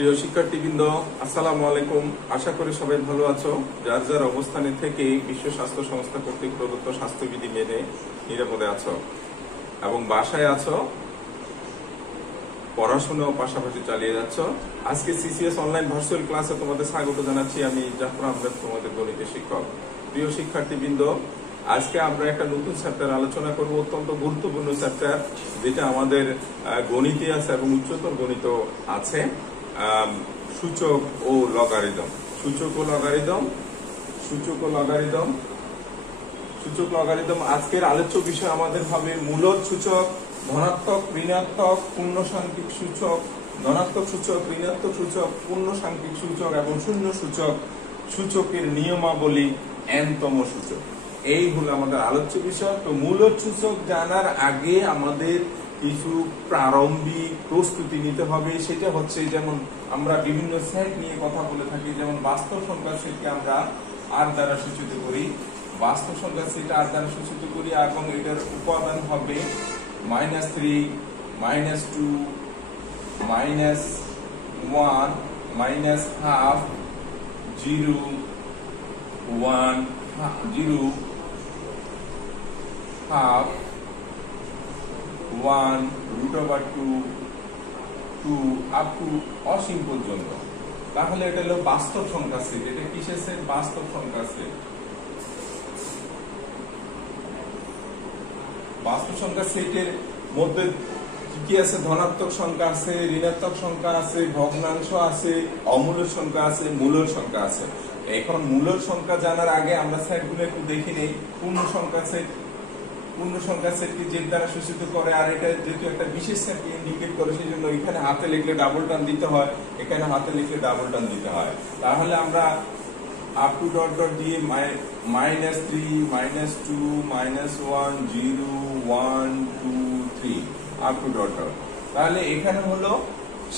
প্রিয় শিক্ষার্থীবৃন্দ, আসসালামু আলাইকুম। আশা করি সবাই ভালো আছো। যার যার অবস্থানে থেকে বিশ্ব স্বাস্থ্য সংস্থা কর্তৃক প্রদত্ত স্বাস্থ্যবিধি মেনে নিরাপদে আছো এবং বাসায় আছো, পড়াশোনাও পাশাপাশি চালিয়ে যাচ্ছ। আজকে সিসিএস অনলাইন ভার্চুয়াল ক্লাসে তোমাদের স্বাগত জানাচ্ছি। আমি জাফর আহমেদ, তোমাদের গণিতের শিক্ষক। প্রিয় শিক্ষার্থীবৃন্দ, আজকে আমরা একটা নতুন চ্যাপ্টার আলোচনা করব, অত্যন্ত গুরুত্বপূর্ণ চ্যাপ্টার, যেটা আমাদের গণিতে আছে এবং উচ্চতর গণিত আছে। সূচক ও লগারিদম। সূচক ও লগারিদম। সূচক ও লগারিদম। সূচক লগারিদম আজকের আলোচ্য বিষয় আমাদের হবে মূলদ সূচক, ধনাত্মক, ঋণাত্মক, পূর্ণসাংখ্যিক সূচক, ধনাত্মক সূচক, ঋণাত্মক সূচক, পূর্ণসাংখ্যিক সূচক এবং শূন্য সূচক, সূচকের নিয়মাবলী, n-তম সূচক। এই হলো আমাদের আলোচ্য বিষয়। তো মূলদ সূচক জানার আগে আমাদের কিছু প্রারম্ভিক প্রস্তুতি নিতে হবে। সেটা হচ্ছে, যেমন আমরা বিভিন্ন সেট নিয়ে কথা বলে থাকি, যেমন বাস্তব সংখ্যার সেটকে আমরা r দ্বারা সূচিত করি, বাস্তব সংখ্যার সেট r দ্বারা সূচিত করি এবং এটার উপাদান হবে -3, -2, -1, -half, 0, 1, 0, half, 1, √2, 2 আপ টু অসীম পর্যন্ত। তাহলে এটা হলো বাস্তব সংখ্যা সেট। এটা কিসের সেট? বাস্তব সংখ্যা সেট। বাস্তব সংখ্যা সেটের মধ্যে কি আছে? ধনাত্মক সংখ্যা আছে, ঋণাত্মক সংখ্যা আছে, ভগ্নাংশ আছে, অমূলদ সংখ্যা আছে, মূলদ সংখ্যা আছে। এখন মূলদ সংখ্যা জানার আগে আমরা সেটগুলো একটু দেখে নেই। পূর্ণ সংখ্যা সেট, পূর্ণ সংখ্যা সেটকে z দ্বারা সূচিত করে, আর এটা যেহেতু একটা বিশেষ সেটকে ইন্ডিকেট করে, সেই জন্য এখানে হাতে লিখলে ডাবল টান দিতে হয়, এখানে হাতে লিখলে ডাবল টান দিতে হয়। তাহলে আমরা আপ টু ডট ডট দিয়ে -3, -2, -1, 0, 1, 2, 3 আপ টু ডট ডট। তাহলে এখানে হলো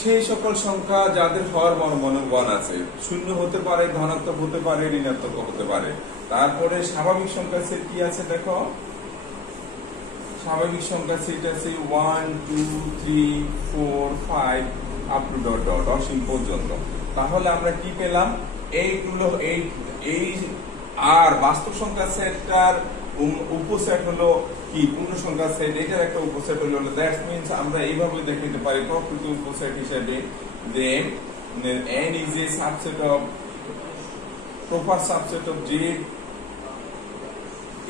সেই সকল সংখ্যা যাদের হর বর্ণ 1 আছে। শূন্য হতে পারে, ধনাত্মক হতে পারে, ঋণাত্মক হতে পারে। তারপরে স্বাভাবিক সংখ্যা সেট কি আছে দেখো। স্বাভাবিক সংখ্যা সেট আছে 1, 2, 3, 4, 5 আপ টু ডট ডট অসীম পর্যন্ত। তাহলে আমরা কি পেলাম? এইগুলো এই আর বাস্তব সংখ্যা সেটটার উপসেট হলো কি? পূর্ণ সংখ্যা সেট। এটার একটা উপসেট হলো, দ্যাট মিন্স আমরা এইভাবে দেখাতে পারি প্রকৃত উপসেট হিসেবে যে n is a subset of proper subset of Z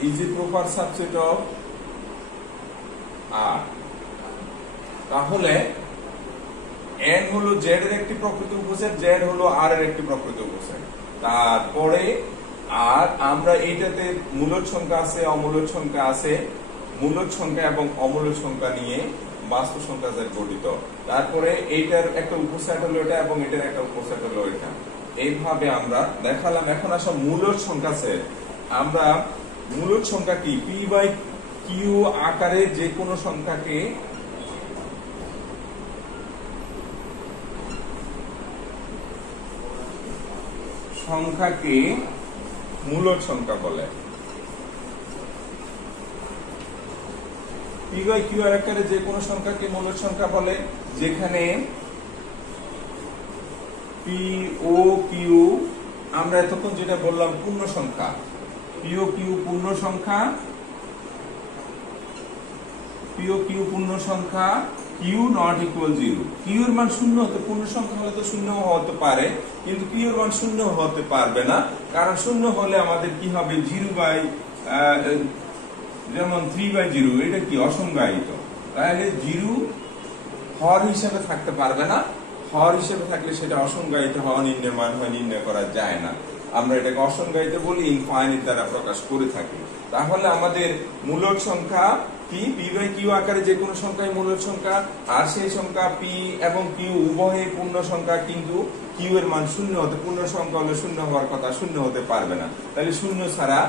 is a proper subset of R। তাহলে n হলো z এর একটি প্রকৃত উপসেট, z হলো r এর একটি প্রকৃত উপসেট। তারপরে আর আমরা এইটাতে মূলদ সংখ্যা আছে, অমূলদ সংখ্যা আছে, মূলদ সংখ্যা এবং অমূলদ সংখ্যা নিয়ে বাস্তব সংখ্যা সেট গঠিত। তারপরে এইটার একটা উপসেট হলো এটা এবং এটার একটা উপসেট হলো এটা। এইভাবে আমরা দেখালাম। এখন আসা মূলদ সংখ্যা সেট। আমরা মূলদ সংখ্যা কি? p/q আকারে যে কোনো সংখ্যাকে মূলদ সংখ্যা বলে। p/q আকারে যে কোনো সংখ্যাকে মূলদ সংখ্যা বলে, যেখানে p ও q আমরা এতক্ষণ যেটা বললাম পূর্ণ সংখ্যা, p ও q পূর্ণ সংখ্যা, p ও q পূর্ণ সংখ্যা, q not equal 0। q এর মান শূন্য হতে, পূর্ণ সংখ্যা হলে তো শূন্য হতে পারে, কিন্তু q এর মান শূন্য হতে পারবে না। কারণ শূন্য হলে আমাদের কি হবে? 0 যেমন 3/0, এটা কি? অসংজ্ঞায়িত। তাহলে 0 হর হিসেবে থাকতে পারবে না। হর হিসেবে থাকলে সেটা অসংজ্ঞায়িত হওয়া নির্ণয় মান হয়, নির্ণয় করা যায় না। আমরা এটাকে অসংজ্ঞায়িত বলি, ইনফাইনাইট দ্বারা প্রকাশ করে থাকি। তাহলে আমাদের মূলদ সংখ্যা কি? p/q আকারে যে কোনো সংখ্যাই মূলদ সংখ্যা, আর সেই সংখ্যা p এবং q উভয়ই পূর্ণ সংখ্যা, কিন্তু q এর মান শূন্য হতে, পূর্ণ সংখ্যা হলে শূন্য হওয়ার কথা, শূন্য হতে পারবে না। তাহলে শূন্য ছাড়া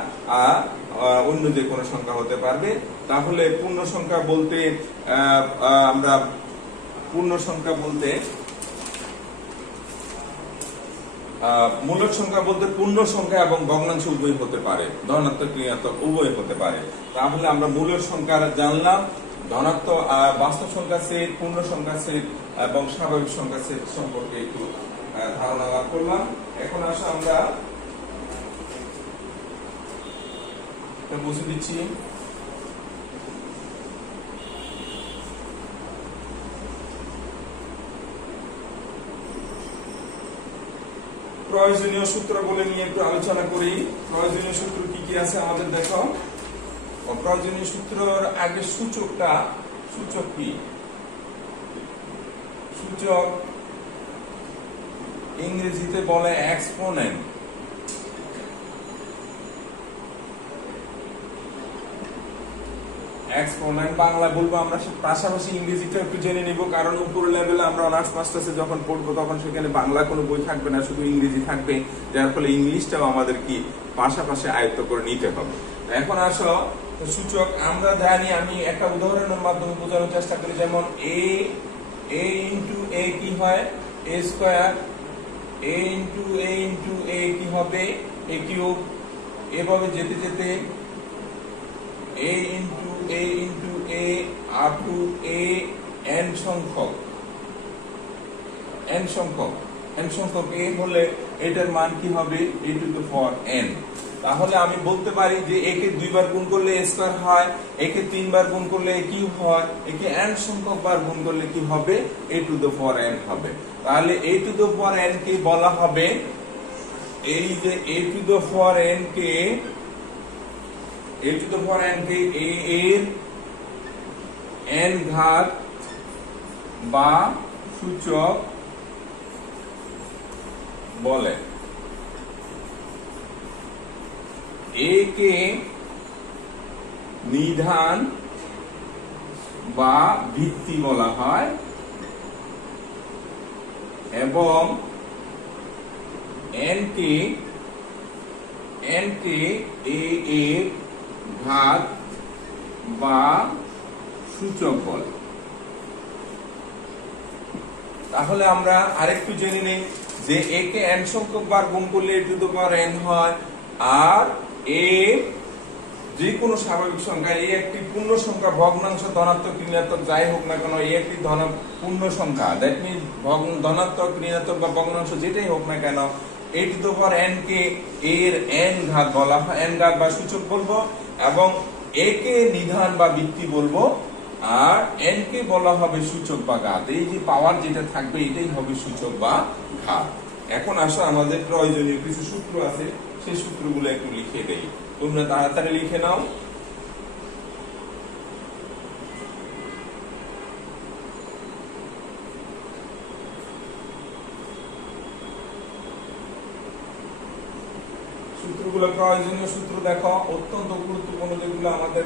অন্য যে কোনো সংখ্যা হতে পারবে। তাহলে পূর্ণ সংখ্যা বলতে আমরা পূর্ণ সংখ্যা বলতে মূলদ সংখ্যা বলতে পূর্ণ সংখ্যা এবং ভগ্নাংশ উভয় হতে পারে, ধনাত্মক ঋণাত্মক উভয় হতে পারে। তাহলে আমরা মূলদ সংখ্যা জানলাম, ধনাত্মক বাস্তব সংখ্যা সেট, পূর্ণ সংখ্যা সেট এবং স্বাভাবিক সংখ্যা সেট সম্পর্কে একটু ধারণা লাভ করলাম। এখন আসো আমরা বুঝে দিচ্ছি। প্রয়োজনীয় সূত্র বলে নিয়ে একটু আলোচনা করি। প্রয়োজনীয় সূত্র কি কি আছে আমাদের দেখো। প্রয়োজনীয় সূত্রের আগে সূচকটা, সূচক কি? সূচক ইংরেজিতে বলে এক্সপোনেন্ট। এক্সপোনেন্ট বাংলা বলবো আমরা, পাশাপাশি ইংরেজিটা একটু জেনে নিব, কারণ উপর লেভেলে আমরা অনার্স মাস্টার্সে যখন পড়বো তখন সেখানে বাংলা কোনো বই থাকবে না, শুধু ইংরেজি থাকবে, যার ফলে ইংলিশটাও আমাদের কি পাশাপাশি আয়ত্ত করে নিতে হবে। এখন আসো সূচক আমরা জানি, আমি একটা উদাহরণের মাধ্যমে বোঝানোর চেষ্টা করি। যেমন a ইনটু a কি হয়? a square. a into a কি হবে? a cube. এভাবে যেতে যেতে a into a up to a n সংখ্যক a হলে এটার মান কি হবে? a to the power n। তাহলে আমি বলতে পারি যে a কে 2 বার গুণ করলে a স্কয়ার হয়, a কে 3 বার গুণ করলে a কিউব হয়, a কে n সংখ্যক বার গুণ করলে কি হবে? a to the power n হবে। তাহলে a to the power n কে বলা হবে, এই যে a to the power n K a to the power n K a এর n ঘাত বা সূচক বলে। a কে নিধান বা ভিত্তি বলা হয় এবং n কে a এর ঘাত বা সূচক বলে। তাহলে আমরা আরেকটু জেনে নেই যে a কে n সংখ্যক বার গুণ করলে a to the power n হয়, আর a যে কোনো স্বাভাবিক সংখ্যা, a একটি পূর্ণ সংখ্যা, ভগ্নাংশ, ধনাত্মক, ঋণাত্মক যাই হোক না কেন, a একটি পূর্ণ সংখ্যা, দ্যাট মিন্স ধনাত্মক, ঋণাত্মক বা ভগ্নাংশ যেটাই হোক না কেন, a to the power n কে এর n ঘাত বলা হয়, n ঘাত বা সূচক বলবো, এবং a কে নিধান বা ভিত্তি বলবো, আর n কে বলা হবে সূচক বা ঘাত। এই যে পাওয়ার যেটা থাকবে এটাই হবে সূচক বা ঘাত। এখন আসো আমাদের প্রয়োজনীয় কিছু সূত্র আছে, সেই সূত্রগুলো একটু লিখে দেই, তোমরা তাড়াতাড়ি লিখে নাও। সূত্রগুলো, প্রয়োজনীয় সূত্র দেখো, অত্যন্ত গুরুত্বপূর্ণ, যেগুলো আমাদের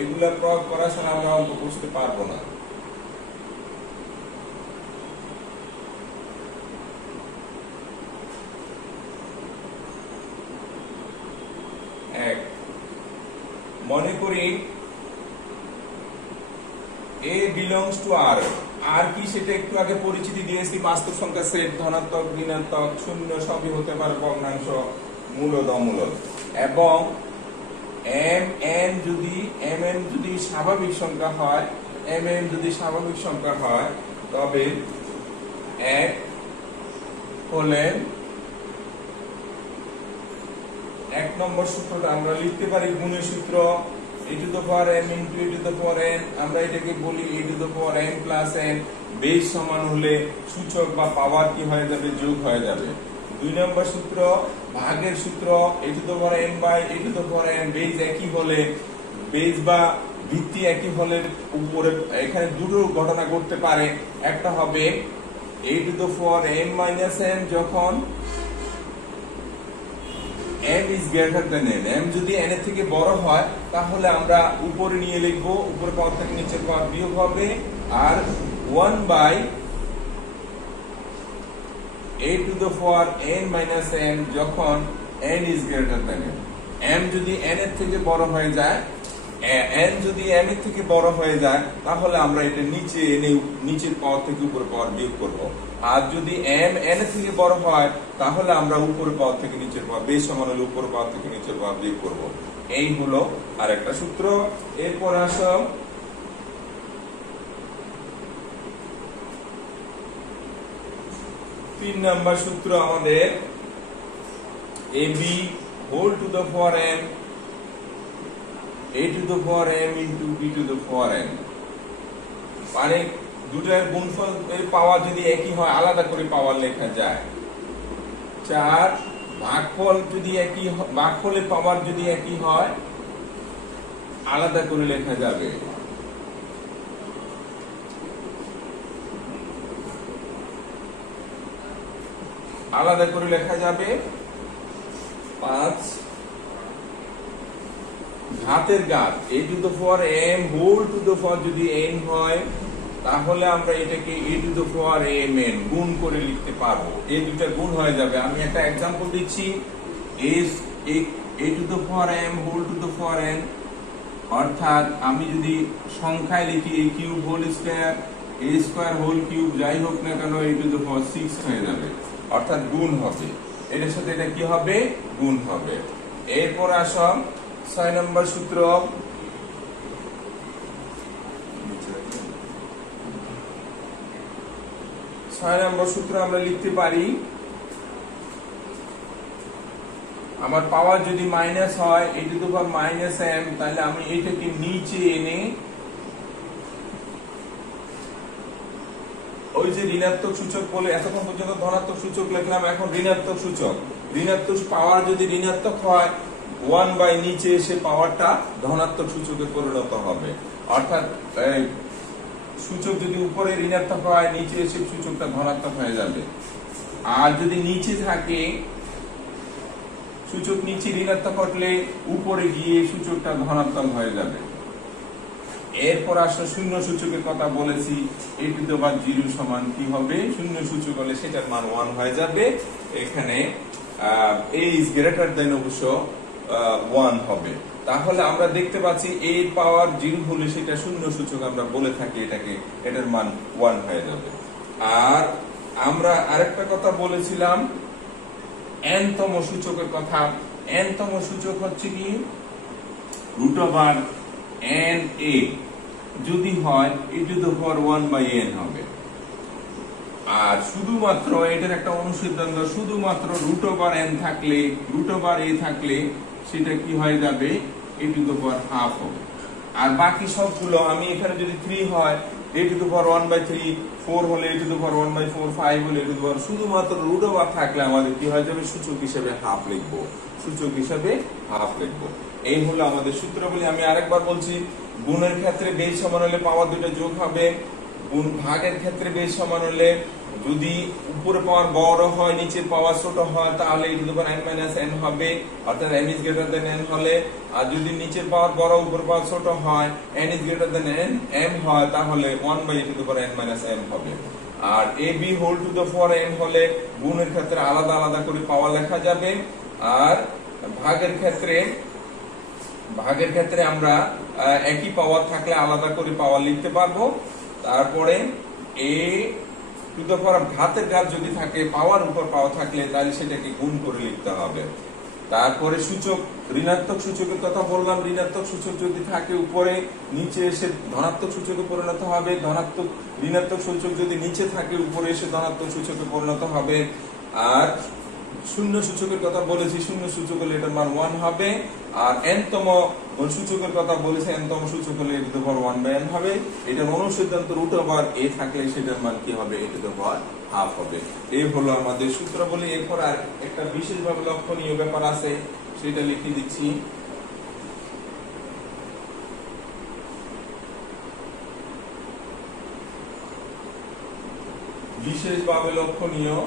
এগুলা প্রয়োগ করা ছাড়া আমরা অঙ্ক বুঝতে পারবো না। মনে করি a belongs to r। আর কি সেটা একটু আগে পরিচিতি দিয়েছি, বাস্তব সংখ্যা সেট, ধনাত্মক, ঋণাত্মক, শূন্য সবই হতে পারে, ভগ্নাংশ, মূলদ, অমূলদ, এবং mn যদি স্বাভাবিক সংখ্যা হয়, তবে এক হলে এক নম্বর সূত্রটা আমরা লিখতে পারি গুণের সূত্র, a to the power m into a to the power n, আমরা এটাকে বলি a to the power n plus n। Base সমান হলে সূচক বা পাওয়ার কি হয়ে যাবে? যোগ হয়ে যাবে। 2 নম্বর সূত্র ভাগের সূত্র, a to the power n by a to the power n, base একই হলে, বেস বা ভিত্তি একই হলে উপরে এখানে দুটো ঘটনা ঘটতে পারে। একটা হবে a to the power m minus n যখন m is greater than n। m যদি n এর থেকে বড় হয় তাহলে আমরা উপরে নিয়ে লিখবো, উপরে পাওয়ার থেকে নিচের পাওয়ার বিয়োগ হবে, আর 1 by a to the power n minus n যখন n is greater than n। m যদি n এর থেকে বড় হয়ে যায়, n যদি m এর থেকে বড় হয়ে যায় তাহলে আমরা এটা নিচে এনে নিচের পাওয়ার থেকে উপরের পাওয়ার বিয়োগ করব। আর যদি m n এর থেকে বড় হয় তাহলে আমরা উপরের পাওয়ার থেকে নিচের পাওয়ার, বেস সমান হলে উপরের পাওয়ার থেকে নিচের পাওয়ার বিয়োগ করব। এই হলো আরেকটা সূত্র। এরপর আসো 3 নাম্বার সূত্র আমাদের ab whole to the power n a to the power m into b to the power n, মানে দুটার গুণফল পাওয়ার যদি একই হয় আলাদা করে পাওয়ার লেখা যায়। 4 ভাগফল যদি একই, ভাগফলের পাওয়ার যদি একই হয় আলাদা করে লেখা যাবে। আলাদা করে লেখা যাবে। 5 ঘাতের ঘাত a to the power m whole to the power যদি n হয় তাহলে আমরা এটাকে a to the power mn গুণ করে লিখতে পারবো। এই দুটো গুণ হয়ে যাবে। আমি একটা एग्जांपल দিচ্ছি। a to the power m whole to the power n, অর্থাৎ আমি যদি সংখ্যায় লিখি a cube whole square, a square whole cube যাই হোক না কেন a টু দ্য পাওয়ার 6 হয়ে যাবে, অর্থাৎ গুণ হবে। এটার সাথে এটা কি হবে? গুণ হবে। এরপর আসো 6 নম্বর সূত্র। 6 নম্বর সূত্র আমরা লিখতে পারি, আমার পাওয়ার যদি মাইনাস হয় a to the power minus m, তাহলে আমি এটাকে নিচে এনে ওই যে ঋণাত্মক সূচক বলে এতক্ষণ পর্যন্ত ধনাত্মক সূচক লিখলাম, এখন ঋণাত্মক সূচক। ঋণাত্মক পাওয়ার যদি ঋণাত্মক হয় 1 বাই নিচে এসে পাওয়ারটা ধনাত্মক সূচকে পরিণত হবে, অর্থাৎ সূচক যদি উপরে ঋণাত্মক হয় নিচে এসে সূচকটা ধনাত্মক হয়ে যাবে। আর যদি নিচে থাকে সূচক নিচে ঋণাত্মক হলে উপরে গিয়ে সূচকটা ধনাত্মক হয়ে যাবে। এরপর আসলে শূন্য সূচকের কথা বলেছি, a টু দ্য পাওয়ার 0 সমান কি হবে? শূন্য সূচক হলে সেটার মান 1 হয়ে যাবে। এখানে a ইজ গ্রেটার দ্যান অবশ্য 1 হবে। তাহলে আমরা দেখতে পাচ্ছি a পাওয়ার 0 হলে সেটা শূন্য সূচক আমরা বলে থাকি, এটাকে এটার মান 1 হয়ে যাবে। আর আমরা আরেকটা কথা বলেছিলাম n তম সূচকের কথা। n তম সূচক হচ্ছে কি রুট ওভার n a যদি হয় a to the power 1 by n হবে। আর শুধুমাত্র এটার একটা অনুসিদ্ধান্ত, শুধুমাত্র রুট ওভার n থাকলে, রুট ওভার a থাকলে সেটা কি হয়ে যাবে? a to the power half হবে। আর বাকি সবগুলো আমি এখানে যদি 3 হয় a to the power 1 by 3, 4 হলে a to the power 1 by 4, 5 হলে a টু দ্য পাওয়ার, শুধুমাত্র রুট ওভার থাকলে আমাদের কি হয়ে যাবে? সূচক হিসেবে হাফ লিখবো, সূচক হিসেবে হাফ লিখবো। এই হলো আমাদের সূত্রগুলি। আমি আরেকবার বলছি, গুণের ক্ষেত্রে বেজ সমান হলে পাওয়ার দুটো যোগ হবে। গুণ ভাগের ক্ষেত্রে বেজ সমান হলে যদি উপরে পাওয়ার বড় হয় নিচের পাওয়ার ছোট হয় তাহলে a to the power n minus n হবে, অর্থাৎ m is greater than n হলে। আর যদি নিচের পাওয়ার বড় উপর পাওয়ার ছোট হয়, n is greater than m হয়, তাহলে 1 by a to the power n minus m হবে। আর ab whole to the power n হলে গুণের ক্ষেত্রে আলাদা আলাদা করে পাওয়ার লেখা যাবে। আর ভাগের ক্ষেত্রে আমরা একই পাওয়ার থাকলে আলাদা করে পাওয়ার লিখতে পারবো। তারপরে a টু দ্য পাওয়ার ঘাতের ঘাত যদি থাকে, পাওয়ার উপর পাওয়ার থাকলে, তাহলে সেটাকে গুণ করে লিখতে হবে। তারপরে সূচক, ঋণাত্মক সূচকের কথা বললাম, ঋণাত্মক সূচক যদি থাকে উপরে, নিচে এসে ধনাত্মক সূচকে পরিণত হবে। ঋণাত্মক সূচক যদি নিচে থাকে উপরে এসে ধনাত্মক সূচকে পরিণত হবে। আর শূন্য সূচকের কথা বলেছি, শূন্য সূচক হলে এটার মান 1 হবে। আর n তম সূচকের কথা বলেছি, n তম সূচক হলে a to the power 1 by n হবে। এটার অনুসিদ্ধান্ত রুট ওভার a থাকলে সেটার মান কি হবে? a to the power half হবে। এই হলো আমাদের সূত্রাবলী। এরপর আর একটা বিশেষভাবে লক্ষণীয় ব্যাপার আছে, সেটা লিখে দিচ্ছি। বিশেষভাবে লক্ষণীয়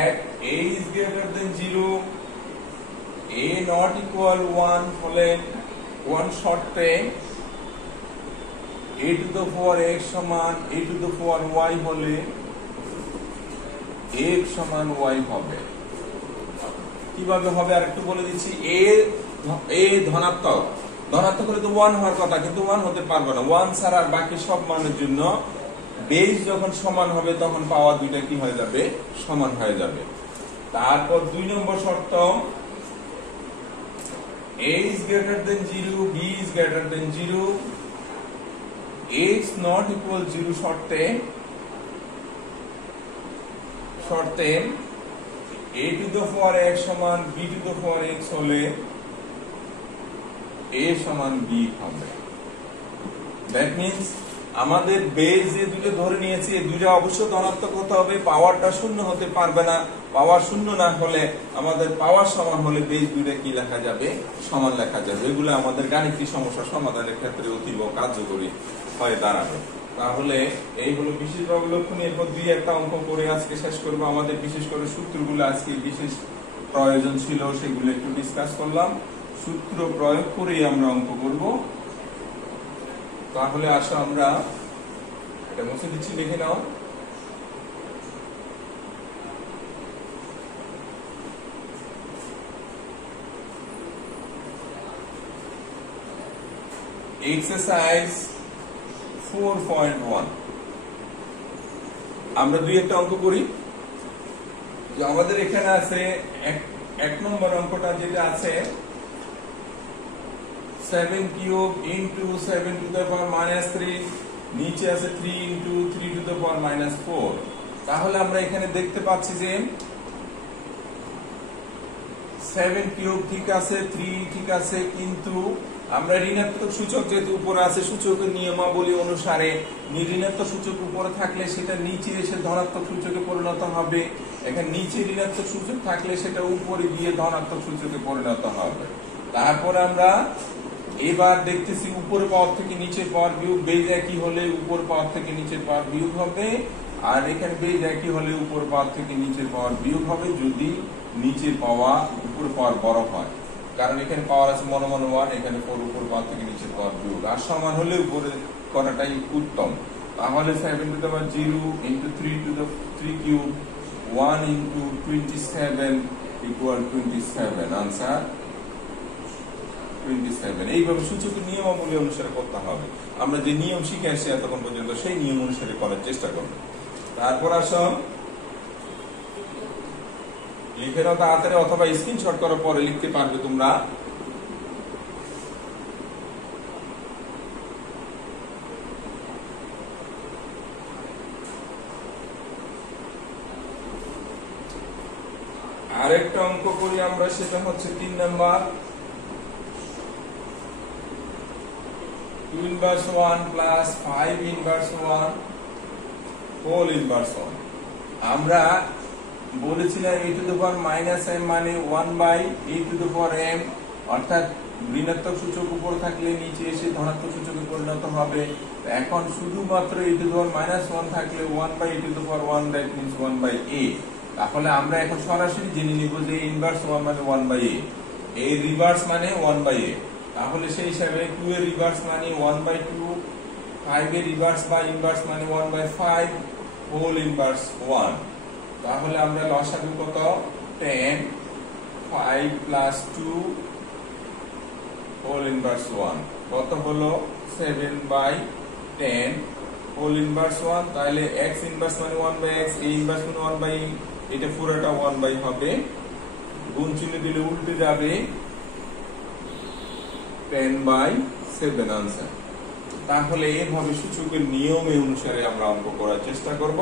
at a is greater than 0, a not equal 1 হলে 1 শর্তে a to the power x সমান a to the power y হলে x সমান y হবে। কিভাবে হবে আর একটু বলে দিচ্ছি। a ধনাত্মক হলে তো 1 হওয়ার কথা, কিন্তু 1 হতে পারবে না। 1 ছাড়া বাকি সব মানের জন্য বেজ যখন সমান হবে তখন পাওয়ার দুইটা কি হয়ে যাবে? সমান হয়ে যাবে। তারপর 2 নম্বর শর্ত, a is greater than 0, b is greater than 0, a is not equal 0 শর্তে a to the power x সমান b to the power x হলে a সমান b হবে। দ্যাট মিন্স আমাদের বেজ যে দুটো ধরে নিয়েছি এই দুটো অবশ্যই ধনাত্মক হতে হবে, পাওয়ারটা শূন্য হতে পারবে না। পাওয়ার শূন্য না হলে আমাদের পাওয়ার সমান হলে বেজ দুটো কি লেখা যাবে, সমান লেখা যাবে। এগুলো আমাদের গাণিতিক সমস্যা সমাধানের ক্ষেত্রে অতীব কার্যকরী হয়ে দাঁড়াবে। তাহলে এই হলো বিশেষভাবে লক্ষণীয়। এরপর দুই একটা অঙ্ক করে আজকে শেষ করবো। আমাদের বিশেষ করে সূত্রগুলো আজকে বিশেষ প্রয়োজন ছিল, সেগুলো একটু ডিসকাস করলাম। সূত্র প্রয়োগ করেই আমরা অঙ্ক করব। তাহলে আসো আমরা এটা মুছে দিচ্ছি, দেখে নাও। এক্সারসাইজ 4.1 আমরা দুই একটা অঙ্ক করি। যে আমাদের এখানে আছে এক নম্বর অঙ্কটা যেটা আছে 7 কিউব ইনটু 7 টু দ্য পাওয়ার -3, নিচে আছে 3 ইনটু 3 টু দ্য পাওয়ার -4। তাহলে আমরা এখানে দেখতে পাচ্ছি যে 7 কিউব ঠিক আছে, 3 ঠিক আছে, কিন্তু আমরা ঋণাত্মক সূচক যেহেতু উপরে আছে, সূচকের নিয়মাবলী অনুসারে ঋণাত্মক সূচক উপরে থাকলে সেটা নিচে এসে ধনাত্মক সূচকে পরিণত হবে। এখানে নিচে ঋণাত্মক সূচক থাকলে সেটা উপরে গিয়ে ধনাত্মক সূচকে পরিণত হবে। তারপর আমরা এবার দেখতেছি উপর পাওয়ার থেকে নিচের পাওয়ার বিয়োগ, বেজ একই হলে উপর পাওয়ার থেকে নিচের পাওয়ার বিয়োগ হবে। আর এখানে বেজ একই হলে উপর পাওয়ার থেকে নিচের পাওয়ার বিয়োগ হবে যদি নিচের পাওয়া উপর পাওয়ার বড় হয়। কারণ এখানে পাওয়ার আছে মনে 1, এখানে উপর পাওয়ার থেকে নিচের পাওয়ার বিয়োগ। আর সমান হলে উপরে করাটাই উত্তম। তাহলে 7 two the power 0 into 3 to the 3 cube 1 into 27 equal 27। Answer 27। এইভাবে সূচকের নিয়মাবলী অনুসারে করতে হবে। আমরা যে নিয়ম শিখে আসছি এতক্ষণ পর্যন্ত সেই নিয়ম অনুসারে করার চেষ্টা করব। তারপর আসো লিখে নাও তাড়াতাড়ি, অথবা স্ক্রিনশট করার পরে লিখতে পারবে তোমরা। আরেকটা অঙ্ক করি আমরা, সেটা হচ্ছে 3 number. 2 inverse 1 plus 5 inverse 1 whole inverse 1। আমরা বলেছিলাম e to the power -m মানে 1/e two the power m, অর্থাৎ ঋণাত্মক সূচক উপর থাকলে নিচে এসে ধনাত্মক সূচকে পরিণত হবে। এখন শুধুমাত্র e টু দ্য পাওয়ার -1 থাকলে 1/e two the power 1, that means 1/a। তাহলে আমরা এখন সরাসরি জেনে নিব যে ইনভার্স 1 মানে 1/a, এর রিভার্স মানে 1/a। তাহলে সেই হিসাবে 2 এর রিভার্স মানে 1/2, 5 এর রিভার্স বা ইনভার্স মানে 1/5 হোল ইনভার্স 1। তাহলে আমরা লসাগু কত 10, 5 প্লাস 2 হোল ইনভার্স 1 কত হলো 7/10 হোল ইনভার্স 1। তাহলে x ইনভার্স মানে 1/x, a ইনভার্স মানে 1/e, এটা পুরোটা 1/, হবে গুণ চিহ্ন দিলে উল্টে যাবে 10/7 आंसर। তাহলে এইভাবে সূচকের নিয়মে অনুসারে আমরা অঙ্ক করার চেষ্টা করব।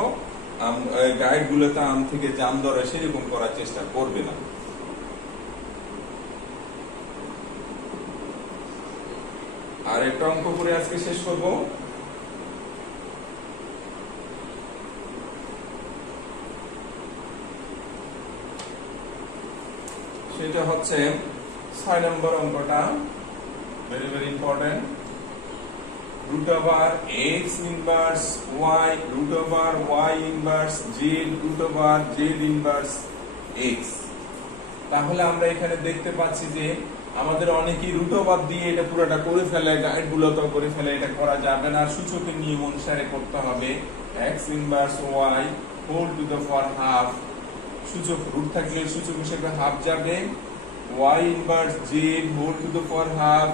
গাইড গুলোতে আম থেকে জাম ধরে সেরকম করার চেষ্টা করবে না। আর একটা অঙ্ক করে আজকে শেষ করব। সেটা হচ্ছে 6 নম্বর অঙ্কটা, very very important. root over x inverse y, root over y inverse z, root over z inverse x। তাহলে আমরা এখানে দেখতে পাচ্ছি যে আমাদের অনেকেই রুট ওভার দিয়ে এটা পুরোটা করে ফেলে, গাইড গুলোতে করে ফেলে। এটা করা যাবে না, সূচকের নিয়ম অনুসারে করতে হবে। x inverse y whole to the power half, সূচক রুট থাকলে সূচক হিসেবে হাফ যাবে। y inverse z whole to the power half,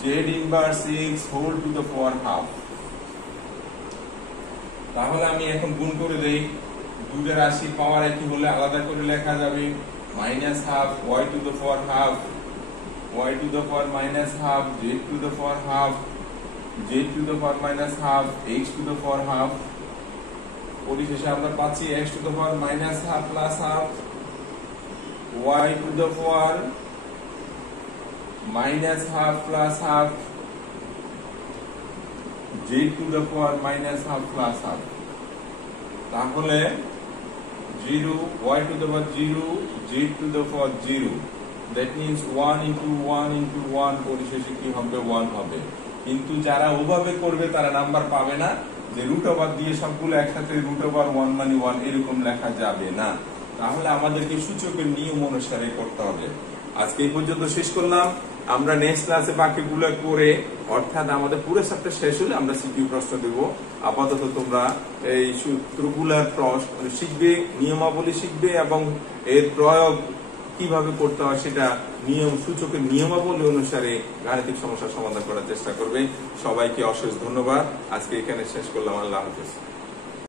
z inverse x whole to the power half. তাহলে আমি এখন গুণ করে দেই। দুইটা রাশি পাওয়ার একই হলে আলাদা করে লেখা যাবে। -1/2 y two the power half, y to the power minus half, z to the power half, z to the power minus half, x to the power half, পরিশেষে আমরা পাচ্ছি x to the power minus half plus half, y to the power minus half plus half, z to the power minus half plus half। তাহলে 0, y to the power 0, z to the power 0, that means 1 into 1 into 1 পরিশেষে কি হবে 1 হবে। কিন্তু যারা ওভাবে করবে তারা নাম্বার পাবে না, যে রুট ওভার দিয়ে সবগুলো একসাথে রুট ওভার 1 মানে 1 এরকম লেখা যাবে না। তাহলে আমাদেরকে সূচকের নিয়ম অনুসারে করতে হবে। আজকে এই পর্যন্ত শেষ করলাম। আমরা নেক্সট ক্লাসে বাকিগুলো করে, অর্থাৎ আমাদের পুরো চ্যাপ্টার শেষ হলে আমরা সিকিউ প্রশ্ন দেব। আপাতত তোমরা এই সূত্রগুলোর শিখবে, নিয়মাবলী শিখবে এবং এর প্রয়োগ কিভাবে করতে হয় সেটা নিয়ম, সূচকের নিয়মাবলী অনুসারে গাণিতিক সমস্যার সমাধান করার চেষ্টা করবে। সবাইকে অশেষ ধন্যবাদ। আজকে এখানে শেষ করলাম। আল্লাহ হাফেজ।